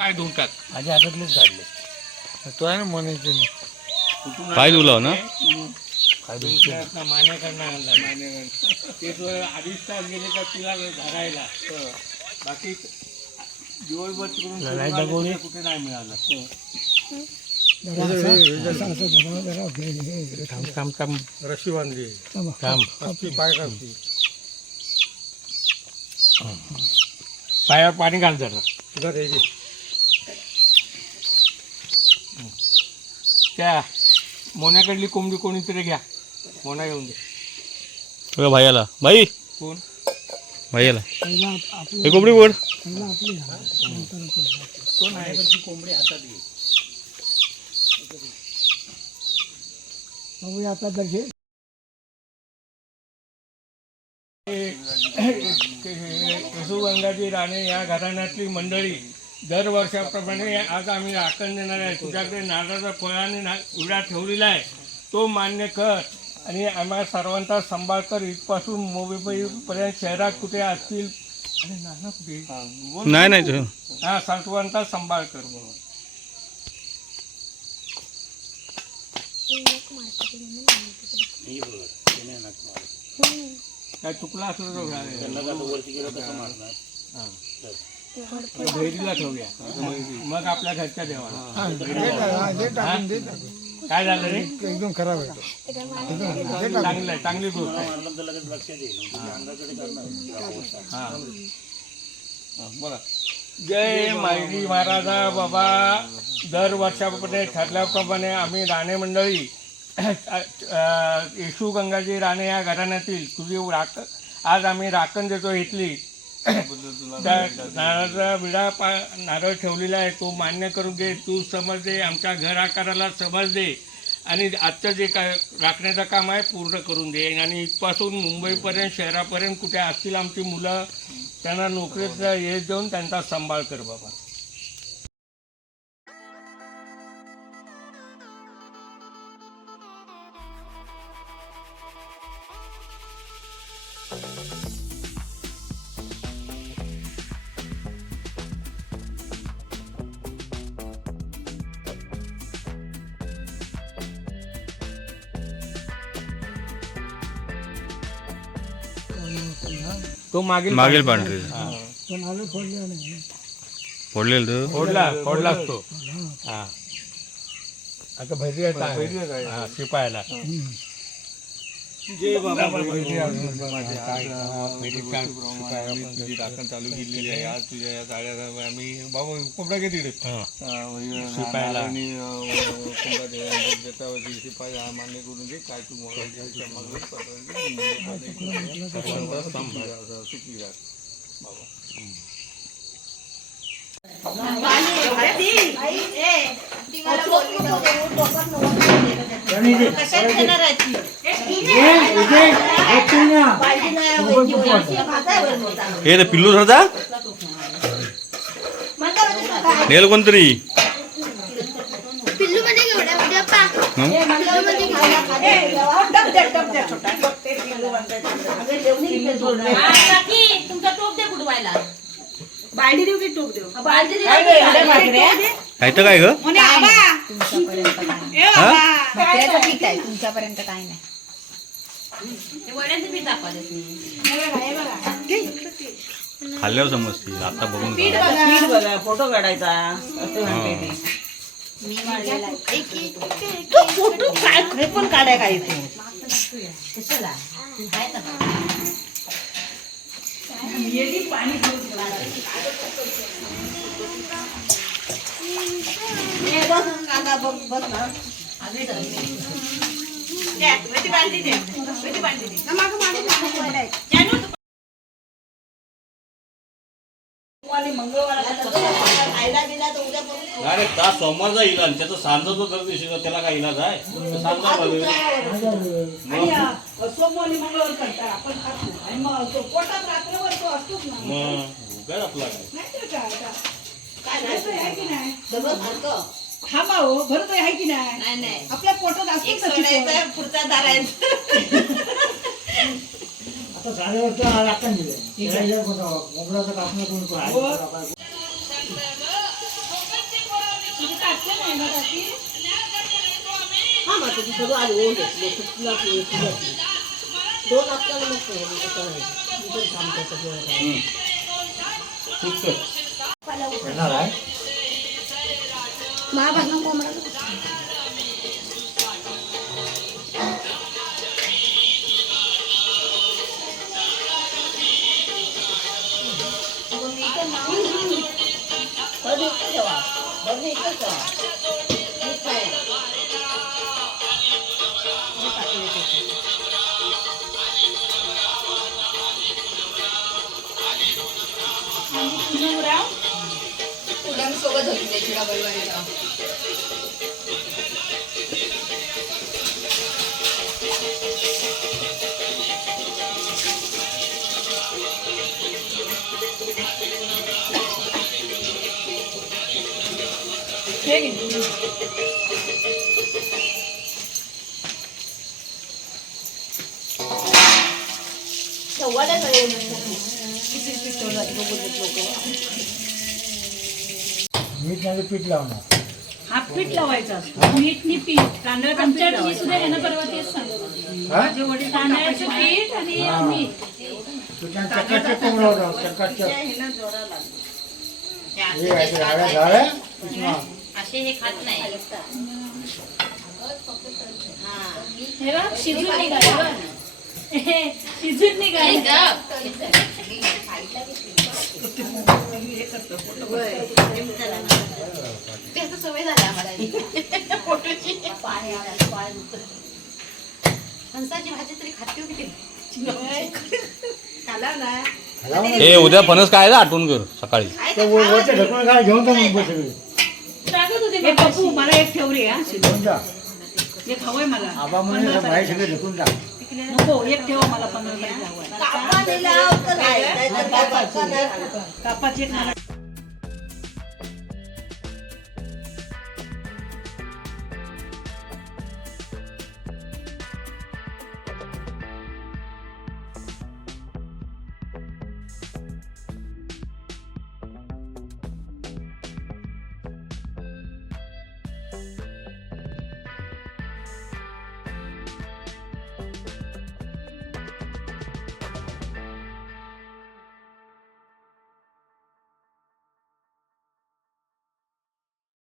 काय टाक. माझ्या हातातलेच काढले. तो आहे ना म्हणायचं नाही पाय धुलाव ना? काय मान्याकडनं आणला मान्याकडनं ते तो अडीच तास गेले तर तिला धरायला. बाकी दिवसभर तिकडून कुठे नाही मिळालं. रशी बांधली. असती पाय कापती पायावर पाणी घाल जरा घर हे घे. त्या मोन्याकडली कोंबडी कोणीतरी घ्या मोना येऊन दे बघा भाईयाला भाई कोण भाईयाला हे कोंबडी बोड कोण आहे कोंबडी हातात घे यशोगंगाजी राणे या घराण्यातली मंडळी दर वर्षाप्रमाणे आज आम्ही राखण देणार आहे. तुझ्याकडे नारळाचा फळ आणि ना विडा ठेवलेला आहे. तो मान्य कर. आणि आम्हा सर्वांचा सांभाळ कर. इथपासून मुंबईपर्यंत शहरात कुठे असतील? अरे नाना कुठे? बोल. नाही नाही तो. हा सर्वांचा सांभाळ कर. म्हणून काय चुकला असलं तर ठेवूया. मग आपल्या घरच्या देवाला. काय झालं रे? एकदम खराब आहे चांगलं आहे चांगली गोष्ट आहे. बोला जय मायरी महाराजा बाबा. दर वर्षाप्रमाणे ठरल्याप्रमाणे आम्ही राणे मंडळी येशू गंगाजी राणे या घराण्यातील तुझी राख आज आम्ही राखण देतो इथली. नारळाचा विडा पा नारळ ठेवलेला आहे तो मान्य करून घे तू समज दे आमच्या घर आकाराला समज दे आणि आजचं जे काय राखण्याचं काम आहे पूर्ण करून दे. आणि इथपासून मुंबईपर्यंत शहरापर्यंत कुठे असतील आमची मुलं त्यांना नोकरीचा यश देऊन त्यांचा सांभाळ कर बाबा. तो मागील मागील पांढरे हा. फोडलेलं तो फोडला फोडलाच तो हा. आता भैरी आहे. हा शिपायला. जय बाबा चालू केलेली आहे आज तुझ्या या साड्या आम्ही बाबा कोंबडा घे तिकडे शिपायला आणि शिपाई हा मान्य करून दे काय तू सुखी राख हे रे पिल्लू होता नेल कोणतरी? पिल्लू मध्ये केवढ्या मोठ्या पा हं? टोप बालडी देऊ की टोप देऊ? बालदी काय तर काय ग? म्हणे आबा. ए बाबा ठीक आहे तुमच्यापर्यंत काय नाही. वड्याचं पीठ दाखवा खाल्ल्यावर समजते आता बघून पीठ बघा. फोटो काढायचा. असं म्हणते ती. मी मारलेला आहे. एक- एक- तो फोटो काय पण काढाय काय तू कशाला? काय करणार? तू- गेला अरे का सोमवारचा इलाज त्याचा सांजा तो दर दिवशी त्याला काय इलाज आहे? सांजा सोमवारी मंगळवार करतात. आपण खात नाही. आणि मग तो पोटात ना मग काय आपला हा बा हो भरतोय आहे की नाही नाही नाही आपल्या पोटात एक असतो पुढचा धरायचा आता साडे कापणं हा मग सगळं आली ओढ घेतली तुला दोन असताना मग सोडली आहे महाभारत ठेवा उद्या मी सोबत होती त्याची रविवारीला सव्वाला किती पीठ ठेवलं लोकं. मीठ नाही पीठ लावणार हा पीठ लावायचं असतं मीठ नि पीठ तांदळाचं पीठ मी लावायचं. सुद्धा यांना परवा तेच सांगत होते हा? माझे वडील तांदळाचं पीठ आणि हा. मीठ चकाचक. हे आहे. असे हे खात नाही हे बघ शिजून निघाले शिजून निघाले ते आता सवय झाली आम्हाला फोटोची पाय. फणसाची भाजी तरी खाते हो किती खाला ना उद्या फणस काय आठवण कर सकाळी ते वर- वरच्या ढकलून काय घेऊन जा मग सगळे सांगत होते हे मग पप्पू मला एक ठेव रे हा शिजवून. घेऊन जा एक हवंय मला आबा म्हणे बाहेर सगळे ढकलून जा नको एक ठेव मला पंधरा तारीख करणार? कापाची एक मला